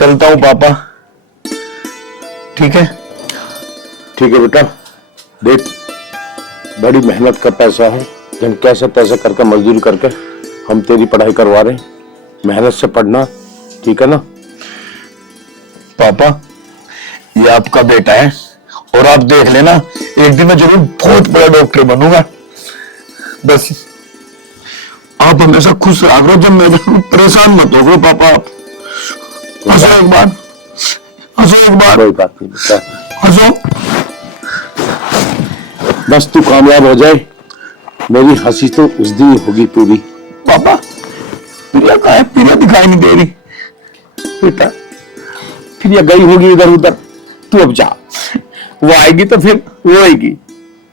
चलता हूँ पापा। ठीक है? ठीक है बेटा, देख बड़ी मेहनत का पैसा है, हम कैसे तैसे करके मजदूरी करके हम तेरी पढ़ाई करवा रहे हैं। मेहनत से पढ़ना, ठीक है ना? पापा ये आपका बेटा है और आप देख लेना, एक दिन मैं जरूर बहुत बड़ा डॉक्टर बनूंगा। बस आप हमेशा खुश रहा करो, जब मैं परेशान मत हो पापा। आप हंसो एक बार, हंसो एक बार, कोई बात नहीं बेटा, हंसो। बस तू कामयाब हो जाए, मेरी हंसी तो उस दिन होगी पूरी। पापा प्रिया कहाँ है? प्रिया दिखाई नहीं दे रही। बेटा फिर ये गई होगी इधर उधर, तू अब जा। वो आएगी तो फिर वो आएगी,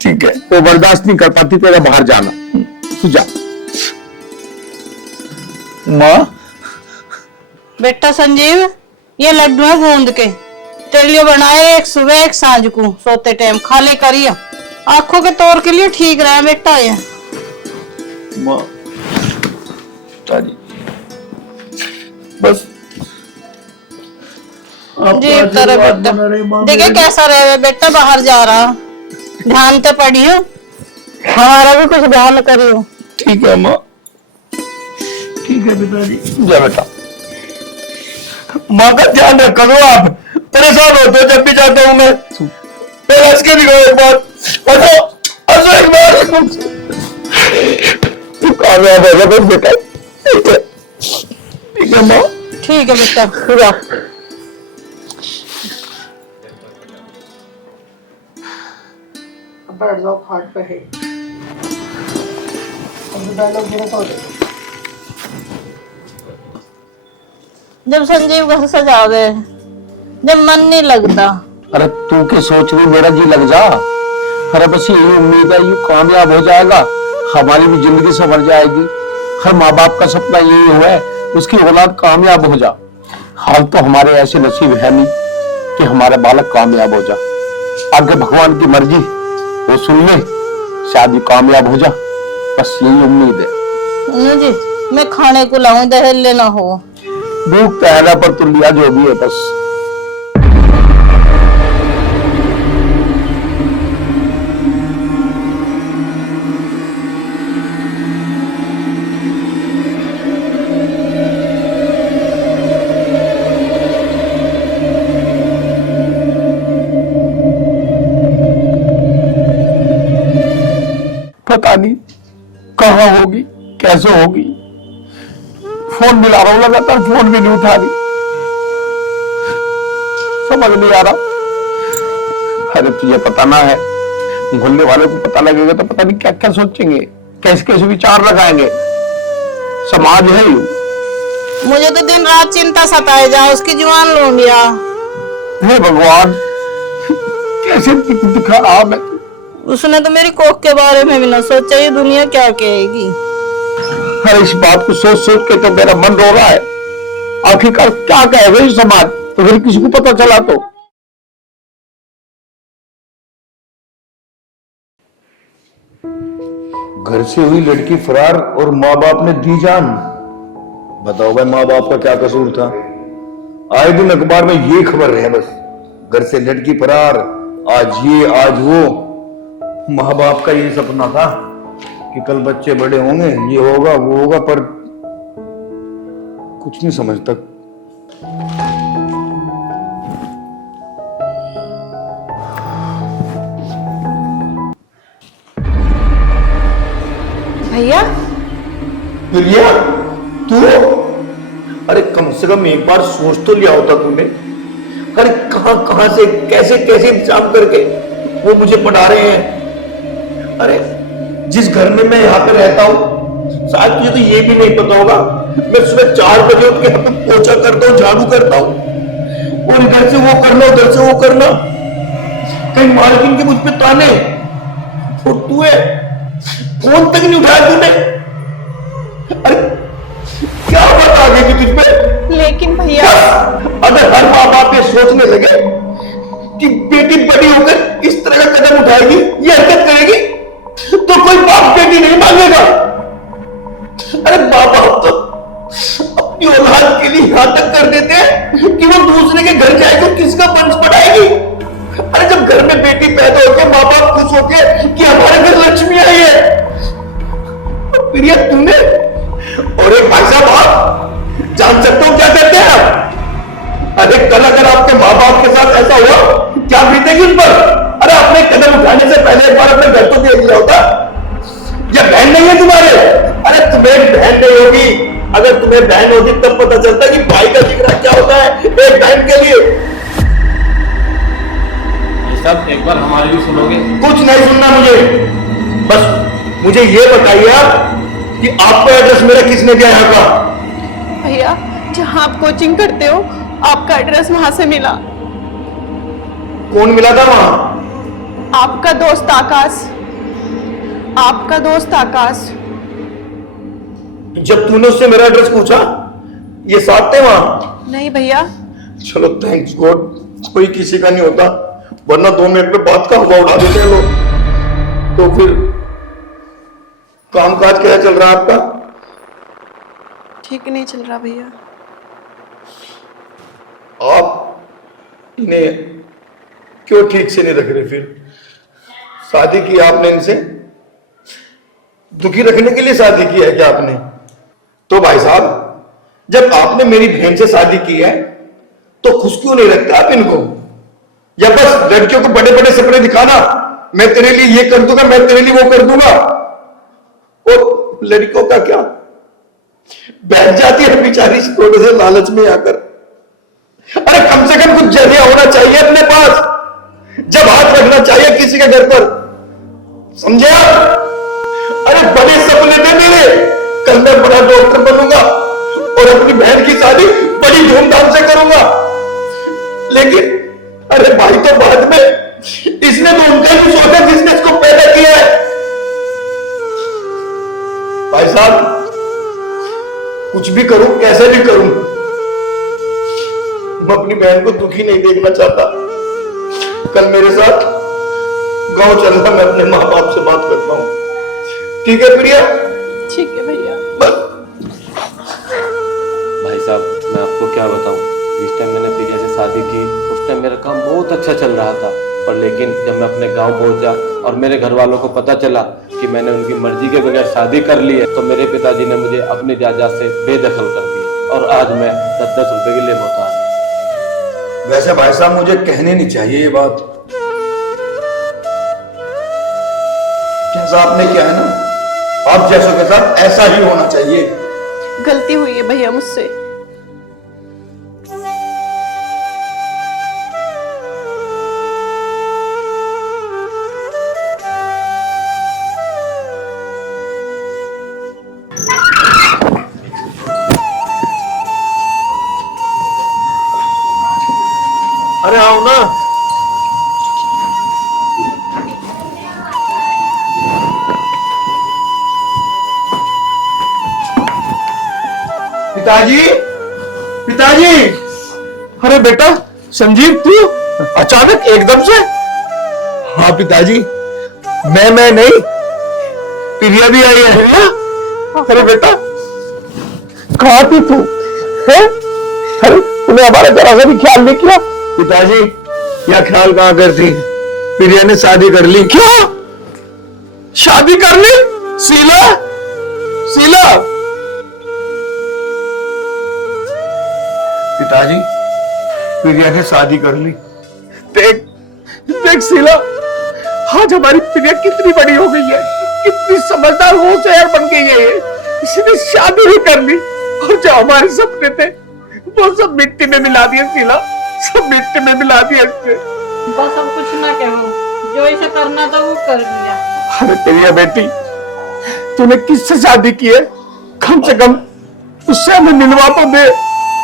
ठीक है? वो बर्दाश्त नहीं कर पाती तेरा बाहर जाना, तू जा। माँ बेटा संजीव, ये लड्डू है गूंद के, तेरे लिए बनाए, एक सुबह एक सांझ को सोते टाइम खा ले करिए, आंखों के तौर के लिए ठीक रहा बेटा ये। माँ तारी बस जी तेरा बेटा देखे कैसा रहे बेटा, बाहर जा रहा, ध्यान तो पड़ियो, हमारा भी कुछ ध्यान करियो। ठीक है माँ, ठीक है पिताजी। जा बेटा, माँ का ध्यान रखा करो। आप परेशान होते हो जब भी जाता हूँ मैं। मेरा इसके भी एक बार हंसो, हंसो एक बार। तू कामयाब हो गया बेटा, ठीक है? ठीक है माँ, ठीक है बेटा। जा। बैठ जाओ खाट पे है, डायलॉग मेरा तो जब संजीव घर से जावे, जब मन नहीं लगता। अरे तू के सोच रही मेरा जी लग जा। अरे बस यही उम्मीद है, ये कामयाब हो जाएगा, हमारी भी जिंदगी संवर जाएगी। हर माँ बाप का सपना यही हुआ है, उसकी औलाद कामयाब हो जा। हाल तो हमारे ऐसे नसीब है नहीं कि हमारा बालक कामयाब हो जा। आगे भगवान की मर्जी वो सुन ले, शायद ये कामयाब हो जा, बस यही उम्मीद है। जी मैं खाने को लाऊं, दहेज लेना हो। भूख पैदा पर तू लिया जो भी है बस। पता नहीं कहाँ होगी, कैसे होगी। फोन मिला रहा हूं लगातार, फोन भी नहीं उठा रही, समझ नहीं आ रहा। अरे तुझे पता ना है, मोहल्ले वालों को पता लगेगा तो पता नहीं क्या क्या सोचेंगे, कैसे कैसे विचार लगाएंगे। समाज है यूं। मुझे तो दिन रात चिंता सताए जा, उसकी जुबान लूंडिया। हे भगवान, कैसे दिखा रहा मैं। उसने तो मेरी कोख के बारे में भी ना सोचा, ये दुनिया क्या कहेगी। हर इस बात को सोच सोच के तो मेरा मन रो रहा है। आखिरकार क्या कहेगा ये समाज, तो फिर किसी को पता चला तो। घर से हुई लड़की फरार और माँ बाप ने दी जान। बताओ भाई, माँ बाप का क्या कसूर था? आए दिन अखबार में ये खबर है बस, घर से लड़की फरार, आज ये आज वो। माँ बाप का ये सपना था कि कल बच्चे बड़े होंगे, ये होगा वो होगा, पर कुछ नहीं समझता। भैया प्रिया, तू? अरे कम से कम एक बार सोच तो लिया होता तूने। अरे कहां कहां से कैसे कैसे इंतजाम करके वो मुझे पढ़ा रहे हैं। अरे जिस घर में मैं यहाँ पे रहता हूँ, शायद तुझे तो ये भी नहीं पता होगा, मैं सुबह 4 बजे उठ के यहाँ पे पोछा करता हूँ, झाड़ू करता हूँ, और इधर से वो करना उधर से वो करना। कहीं मालकिन के मुझ पे ताने, और तू है फोन तक नहीं उठाया तूने। अरे क्या बात आ गई थी तुझ पे? लेकिन भैया अगर हर माँ बाप ये सोचने लगे कि बेटी बड़ी होकर इस तरह का कदम उठाएगी, ये हरकत करेगी, तो कोई बाप बेटी नहीं मांगेगा। अरे माँ बाप तो अपनी औलाद के लिए यहां तक कर देते हैं कि वो दूसरे के घर जाएगी और किसका वंश बढ़ाएगी। अरे जब घर में बेटी पैदा होती है, माँ बाप खुश होते हैं कि हमारे घर लक्ष्मी आई है। प्रिया तुमने, और एक भाई साहब आप जान सकते हो क्या कहते हैं आप? अरे कल अगर आपके माँ बाप के साथ ऐसा हुआ, क्या बीतेगी उन पर? अरे अपने कदम उठाने से पहले एक बार अपने घर तो देख लिया होता। या बहन नहीं है तुम्हारे? अरे तुम्हें बहन नहीं होगी, अगर तुम्हें बहन होती तब पता चलता कि भाई का जिगरा क्या होता है एक बहन के लिए। ये सब एक बार हमारी भी सुनोगे? कुछ नहीं सुनना मुझे, बस मुझे ये बताइए आप कि आपका एड्रेस मेरा किसने दिया यहाँ का? भैया जहाँ आप कोचिंग करते हो आपका एड्रेस वहां से मिला। कौन मिला था वहां? आपका दोस्त आकाश। आपका दोस्त आकाश। जब तूने उससे मेरा एड्रेस पूछा, ये साथ थे वहां? नहीं भैया। चलो थैंक्स गॉड, कोई किसी का नहीं होता, वरना 2 मिनट में बात का हवा उड़ा देते हैं लोग। तो फिर कामकाज क्या चल रहा है आपका? ठीक नहीं चल रहा भैया। आप इन्हें क्यों ठीक से नहीं रख रहे? फिर शादी की आपने इनसे? दुखी रखने के लिए शादी की है क्या आपने? तो भाई साहब, जब आपने मेरी बहन से शादी की है तो खुश क्यों नहीं रखते आप इनको? या बस लड़कियों को बड़े बड़े सपने दिखाना, मैं तेरे लिए ये कर दूंगा, मैं तेरे लिए वो कर दूंगा। और लड़कियों का क्या? बैठ जाती है बेचारी थोड़े से लालच में आकर। अरे कम से कम कुछ जरिया होना चाहिए अपने पास, जब हाथ रखना चाहिए किसी के घर पर, समझे आप? अरे बड़े सपने थे मेरे, कल मैं बड़ा डॉक्टर बनूंगा और अपनी बहन की शादी बड़ी धूमधाम से करूंगा। लेकिन अरे भाई तो बाद में, इसने तो उनका ही सोचा जिसने इसको पैदा किया है। भाई साहब, कुछ भी करूं, कैसे भी करूं, मैं अपनी बहन को दुखी नहीं देखना चाहता। कल मेरे साथ गांव चलना, मैं अपने माँ बाप से बात करता हूं। ठीक है प्रिया? ठीक है भैया। भाई साहब मैं आपको क्या बताऊं, जिस टाइम मैंने प्रिया से शादी की उस टाइम मेरा काम बहुत अच्छा चल रहा था, पर लेकिन जब मैं अपने गांव पहुंचा और मेरे घर वालों को पता चला कि मैंने उनकी मर्जी के बगैर शादी कर ली है, तो मेरे पिताजी ने मुझे अपनी जायदाद से बेदखल कर दिया और आज मैं 10-10 रुपए के लिए मोहताज हूं। वैसे भाई साहब मुझे कहनी नहीं चाहिए ये बात, जैसा आपने किया है ना, आप जैसों के साथ ऐसा ही होना चाहिए। गलती हुई है भैया मुझसे। अरे आओ ना। पिताजी, पिताजी। अरे बेटा संजीव, तू अचानक एकदम से? हाँ पिताजी, मैं नहीं, प्रिया भी आई है। अरे बेटा कहाँ थी तू? अरे तूने हमारा जरा सा भी ख्याल नहीं किया। पिताजी या ख्याल कहाँ करती, प्रिया ने शादी कर ली। क्या शादी कर ली? शीला, शीला। पिताजी प्रिया ने शादी कर ली। देख देख शीला, आज हमारी प्रिया कितनी बड़ी हो गई है, कितनी समझदार होशियार बन गई है। इसने शादी भी कर ली और जो हमारे सपने थे वो सब मिट्टी में मिला दिए शीला, सब मिट्टी में मिला दिया इसने। बस अब कुछ ना कहो, जो इसे करना था वो कर लिया। अरे प्रिया बेटी, तूने किससे शादी की है? कम से कम उससे हमें मिलवा तो दे।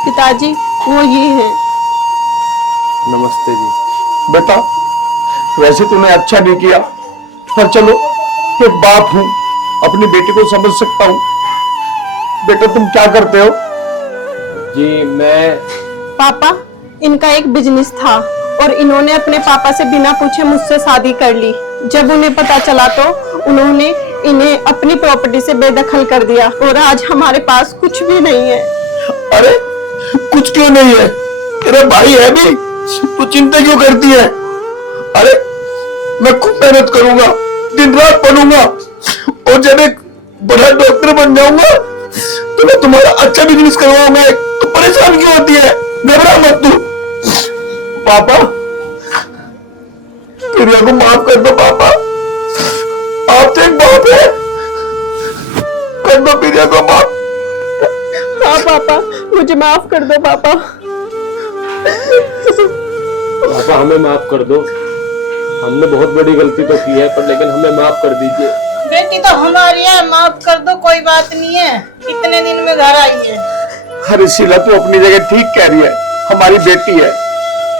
पिताजी वो ये है। नमस्ते जी। बेटा वैसे तूने अच्छा नहीं किया, पर चलो एक बाप हूं, अपनी बेटी को समझ सकता हूं। बेटा तुम क्या करते हो? जी मैं पापा, इनका एक बिजनेस था और इन्होंने अपने पापा से बिना पूछे मुझसे शादी कर ली। जब उन्हें पता चला तो उन्होंने इन्हें अपनी प्रॉपर्टी से बेदखल कर दिया और आज हमारे पास कुछ भी नहीं है। अरे कुछ क्यों नहीं है? तेरा भाई है भी, तू चिंता क्यों करती है? अरे मैं खूब मेहनत करूंगा, दिन रात पढ़ूंगा, और जब एक बड़ा डॉक्टर बन जाऊंगा तो मैं तुम्हारा अच्छा बिजनेस करवाऊंगा। तो परेशान क्यों होती है? घबरा मत तू। पापा, प्रिया को माफ कर दो पापा, आप तो एक बाप है, कर दो प्रिया को माफ। हाँ पापा, मुझे माफ कर दो पापा। पापा हमें माफ कर दो, हमने बहुत बड़ी गलती तो की है, पर लेकिन हमें माफ कर दीजिए। बेटी तो हमारी है, माफ कर दो, कोई बात नहीं है, कितने दिन में घर आई है। अरे शीला तू अपनी जगह ठीक कह रही है, हमारी बेटी है,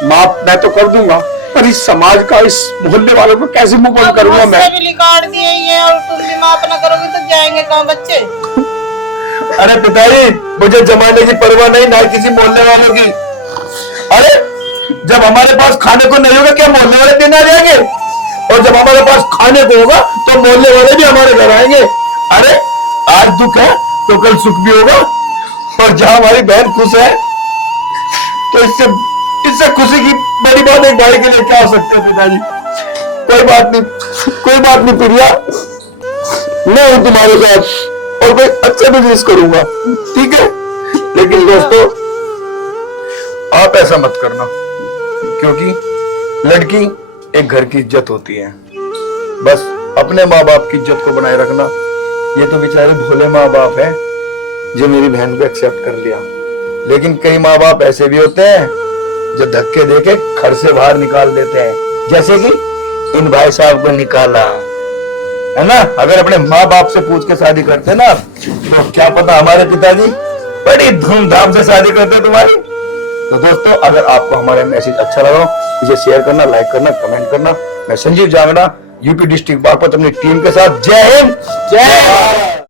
माफ मैं तो कर दूंगा, पर इस समाज का, इस मोहल्ले वालों को कैसे मुंह बंद करूंगा मैं? भी निकाल दिए ये, और तुम भी माफ ना करोगे तो जाएंगे कहाँ बच्चे? अरे पिताजी, मुझे जमाने की परवाह नहीं, ना किसी मोहल्ले वालों की। अरे जब हमारे पास खाने को नहीं होगा, क्या मोहल्ले वाले दिन आ जाएंगे? और जब हमारे पास खाने को होगा तो मोहल्ले वाले भी हमारे घर आएंगे। अरे आज दुख है तो कल सुख भी होगा, और जहां हमारी बहन खुश है तो इससे खुशी की बड़ी बात एक भाई के लिए क्या हो सकती है पिताजी? कोई बात नहीं प्रिया, मैं हूं तुम्हारे साथ और कोई अच्छा बिजनेस करूंगा, ठीक है? लेकिन दोस्तों, आप ऐसा मत करना, क्योंकि लड़की एक घर की इज्जत होती है। बस अपने माँ बाप की इज्जत को बनाए रखना। ये तो बेचारे भोले माँ बाप हैं जो मेरी बहन को एक्सेप्ट कर लिया, लेकिन कई माँ बाप ऐसे भी होते हैं जो धक्के देके घर से बाहर निकाल देते हैं, जैसे कि इन भाई साहब को निकाला है ना। अगर अपने माँ बाप से पूछ के शादी करते ना, तो क्या पता हमारे पिताजी बड़ी धूमधाम से शादी करते तुम्हारी। तो दोस्तों, अगर आपको हमारा मैसेज अच्छा लगा, इसे शेयर करना, लाइक करना, कमेंट करना। मैं संजीव जांगड़ा, यूपी डिस्ट्रिक्ट बागपत अपनी टीम के साथ। जय हिंद, जय भारत।